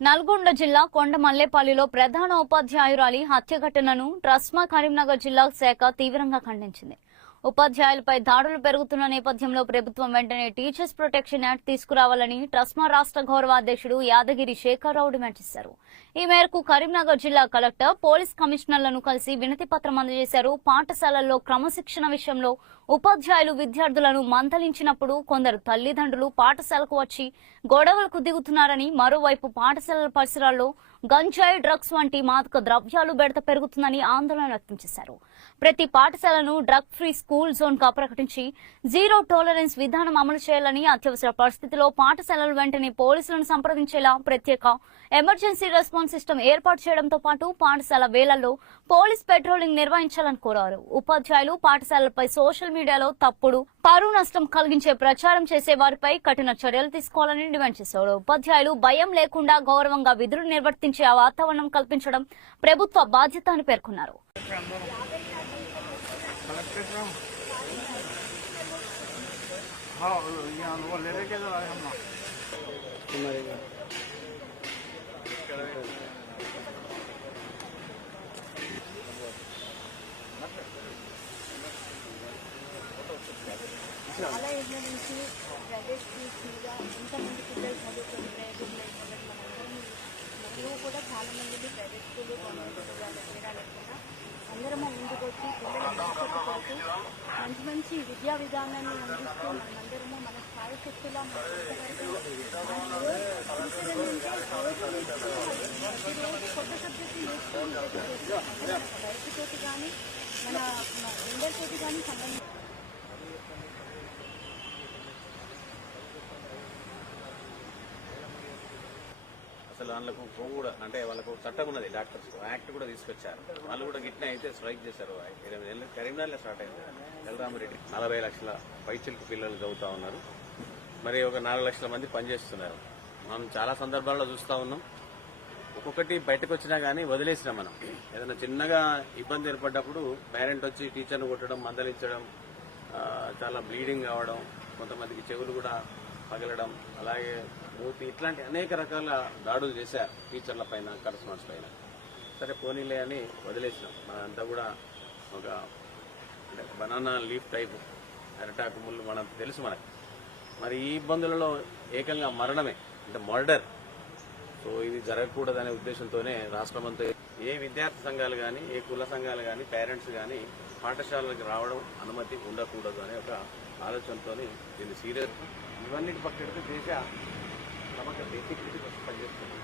నల్గొండ జిల్లా కొండమల్లేపల్లిలో ప్రధాన ఉపాధ్యాయురాలి హత్య ఘటనను ట్రస్మా కరీంనగర్ జిల్లా శాఖ తీవ్రంగా ఖండించింది. ఉపాధ్యాయులపై దాడులు పెరుగుతున్న నేపథ్యంలో ప్రభుత్వం వెంటనే టీచర్స్ ప్రొటెక్షన్ యాక్ట్ తీసుకురావాలని ట్రస్మా రాష్ట్ర గౌరవ అధ్యక్షుడు యాదగిరి శేఖర్రావు డిమాండ్ చేశారు. ఈ మేరకు కరీంనగర్ జిల్లా కలెక్టర్, పోలీస్ కమిషనర్లను కలిసి వినతి పత్రం అందజేశారు. పాఠశాలల్లో క్రమశిక్షణ విషయంలో ఉపాధ్యాయులు విద్యార్థులను మందలించినప్పుడు కొందరు తల్లిదండ్రులు పాఠశాలకు వచ్చి గొడవలకు దిగుతున్నారని, మరోవైపు పాఠశాలల పరిసరాల్లో గంజాయి, డ్రగ్స్ వంటి మాదక ద్రవ్యాలు బెడత పెరుగుతుందని ఆందోళన వ్యక్తం చేశారు. ప్రతి పాఠశాలను డ్రగ్ ఫ్రీ స్కూల్ జోన్ గా ప్రకటించి జీరో టాలరెన్స్ విధానం అమలు చేయాలని, అత్యవసర పరిస్థితిలో పాఠశాలలు వెంటనే పోలీసులను సంప్రదించేలా ప్రత్యేక ఎమర్జెన్సీ రెస్పాన్స్ సిస్టమ్ ఏర్పాటు చేయడంతో పాటు పాఠశాల వేళల్లో పోలీస్ పెట్రోలింగ్ నిర్వహించాలని కోరారు. ఉపాధ్యాయులు పాఠశాలలపై సోషల్ మీడియాలో తప్పుడు, పరువు నష్టం కలిగించే ప్రచారం చేసే వారిపై కఠిన చర్యలు తీసుకోవాలని డిమాండ్ చేశారు. ఉపాధ్యాయులు భయం లేకుండా గౌరవంగా విధులు నిర్వర్తించే వాతావరణం కల్పించడం ప్రభుత్వ బాధ్యత అని పేర్కొన్నారు. చాలా ఏళ్ళ నుంచి ప్రైవేట్ స్కూల్స్ మీద ఎంతమంది పిల్లలు చదువుకొని ప్రైవేట్ మరియు కూడా చాలా మంది ప్రైవేట్ స్కూల్లో గవర్నమెంట్ అందరము ముందుకు వచ్చి పిల్లల భవిష్యత్తు కొరకు మంచి విద్యా విధానాన్ని అందిస్తూ మనమందరము మన స్థాయి శక్తిలా కొత్త సబ్జెక్టు నేర్చుకుని వయసుతోటి కానీ మన అందరితోటి కానీ సంబంధించి అసలు వాళ్ళకు కూడా అంటే వాళ్ళకు చట్టం ఉన్నది, డాక్టర్స్ యాక్ట్ కూడా తీసుకొచ్చారు. వాళ్ళు కూడా గిట్నే అయితే స్ట్రైక్ చేశారు. 8 నెలలు కరీంనగర్లో స్టార్ట్ అయింది. ఎల్రామిరెడ్డి 40 లక్షల పైచిలకు పిల్లలు చదువుతా ఉన్నారు. మరి ఒక 4 లక్షల మంది పనిచేస్తున్నారు. మనం చాలా సందర్భాల్లో చూస్తూ ఉన్నాం. ఒక్కొక్కటి బయటకు వచ్చినా కానీ వదిలేసినాం. మనం ఏదైనా చిన్నగా ఇబ్బంది ఏర్పడ్డప్పుడు పేరెంట్ వచ్చి టీచర్ను కొట్టడం, మందలించడం, చాలా బ్లీడింగ్ కావడం, కొంతమందికి చెవులు కూడా పగలడం, అలాగే మూతి, ఇట్లాంటి అనేక రకాల దాడులు చేశారు టీచర్ల పైన, కరస్పాండెంట్స్ పైన. సరే పోనీలే అని వదిలేసినాం. మనంతా కూడా ఒక బనానా లీఫ్ టైప్ అరటాకు ముళ్ళు మనకు తెలుసు మనకి. మరి ఈ ఇబ్బందులలో ఏకంగా మరణమే, అంటే మర్డర్. సో ఇది జరగకూడదనే ఉద్దేశంతోనే రాష్ట్రమంతా ఏ విద్యార్థి సంఘాలు కానీ, ఏ కుల సంఘాలు కానీ, పేరెంట్స్ కానీ పాఠశాలలకు రావడం అనుమతి ఉండకూడదు అనే ఒక ఆలోచనతో దీన్ని సీరియస్ ఇవన్నిటి పక్కడితే దేశ నమ్మకం పనిచేస్తుంది.